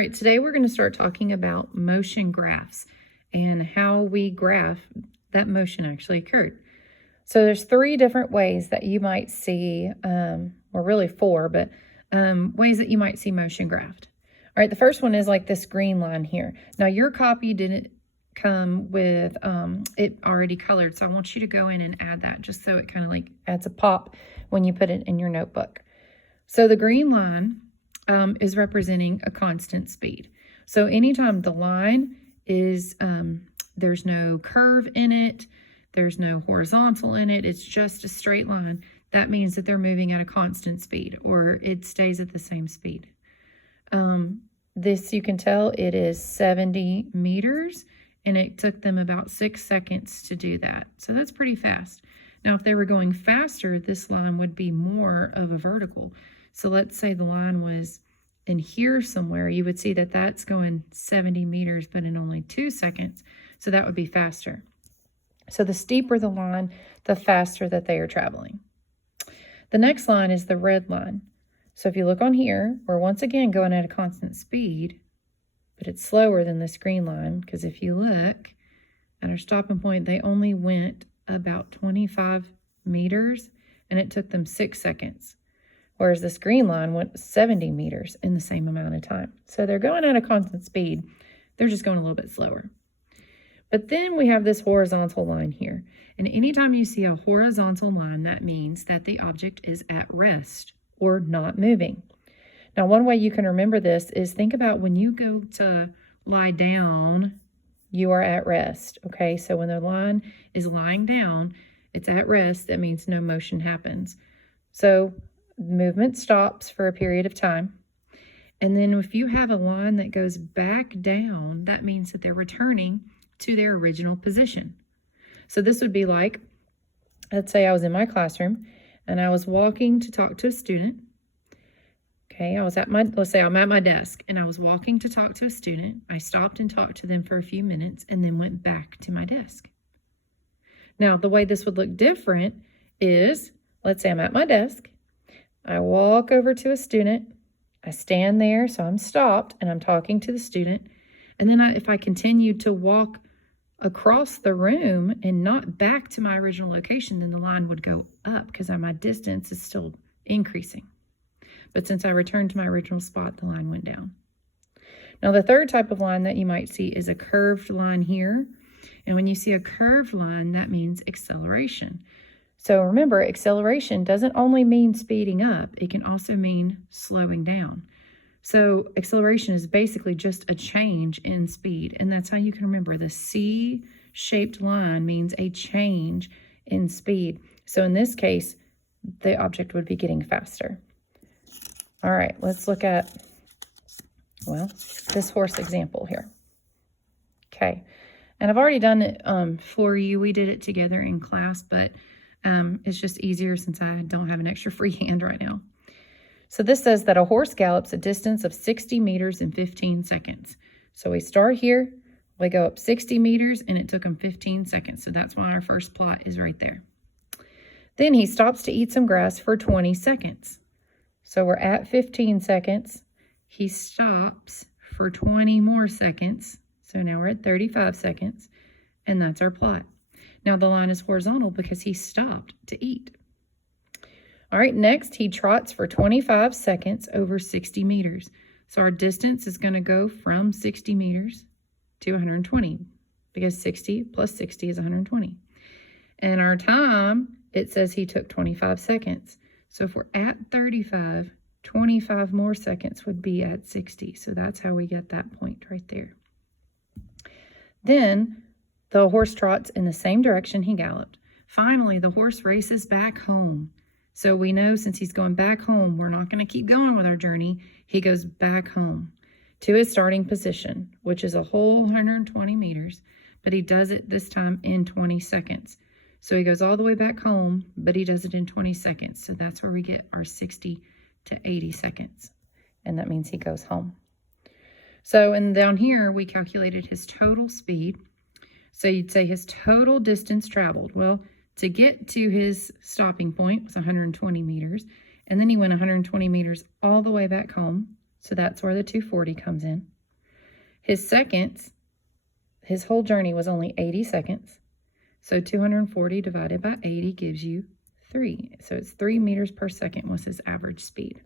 right, today we're going to start talking about motion graphs and how we graph that motion actually occurred. So there's 3 different ways that you might see, or really 4, but ways that you might see motion graphed. All right, the first one is like this green line here. Now your copy didn't come with it already colored, so I want you to go in and add that just so it kind of like adds a pop when you put it in your notebook. So the green line is representing a constant speed. So anytime the line is, there's no curve in it, there's no horizontal in it, it's just a straight line, that means that they're moving at a constant speed, or it stays at the same speed. This, you can tell, it is 70 meters, and it took them about 6 seconds to do that. So that's pretty fast. Now, if they were going faster, this line would be more of a vertical. So let's say the line was in here somewhere, you would see that that's going 70 meters, but in only 2 seconds. So that would be faster. So the steeper the line, the faster that they are traveling. The next line is the red line. So if you look on here, we're once again going at a constant speed, but it's slower than this green line, because if you look at our stopping point, they only went about 25 meters, and it took them 6 seconds. Whereas this green line went 70 meters in the same amount of time. So they're going at a constant speed. They're just going a little bit slower. But then we have this horizontal line here. And anytime you see a horizontal line, that means that the object is at rest or not moving. Now, one way you can remember this is think about when you go to lie down, you are at rest. Okay, so when the line is lying down, it's at rest. That means no motion happens. So movement stops for a period of time. And then if you have a line that goes back down, that means that they're returning to their original position. So this would be like, let's say I was in my classroom and I was walking to talk to a student. Okay, let's say I'm at my desk and I was walking to talk to a student. I stopped and talked to them for a few minutes and then went back to my desk. Now, the way this would look different is, let's say I'm at my desk. I walk over to a student. I stand there, so I'm stopped and I'm talking to the student. And then if I continue to walk across the room and not back to my original location, then the line would go up because my distance is still increasing. But since I returned to my original spot, the line went down. Now, the third type of line that you might see is a curved line here. And when you see a curved line, that means acceleration. So remember, acceleration doesn't only mean speeding up, it can also mean slowing down. So acceleration is basically just a change in speed, and that's how you can remember the C-shaped line means a change in speed. So in this case, the object would be getting faster. All right, let's look at, well, this horse example here. Okay, and I've already done it for you. We did it together in class, but it's just easier since I don't have an extra free hand right now. So this says that a horse gallops a distance of 60 meters in 15 seconds. So we start here, we go up 60 meters, and it took him 15 seconds. So that's why our first plot is right there. Then he stops to eat some grass for 20 seconds. So we're at 15 seconds. He stops for 20 more seconds. So now we're at 35 seconds, and that's our plot. Now the line is horizontal because he stopped to eat. All right, next he trots for 25 seconds over 60 meters. So our distance is going to go from 60 meters to 120 because 60 plus 60 is 120. And our time, it says he took 25 seconds. So if we're at 35, 25 more seconds would be at 60. So that's how we get that point right there. Then the horse trots in the same direction he galloped. Finally, the horse races back home. So we know since he's going back home, we're not going to keep going with our journey. He goes back home to his starting position, which is a whole 120 meters, but he does it this time in 20 seconds. So he goes all the way back home, but he does it in 20 seconds. So that's where we get our 60 to 80 seconds. And that means he goes home. So, and down here, we calculated his total speed. So you'd say his total distance traveled. Well, to get to his stopping point was 120 meters. And then he went 120 meters all the way back home. So that's where the 240 comes in. His seconds, his whole journey was only 80 seconds. So 240 divided by 80 gives you 3. So it's 3 meters per second was his average speed.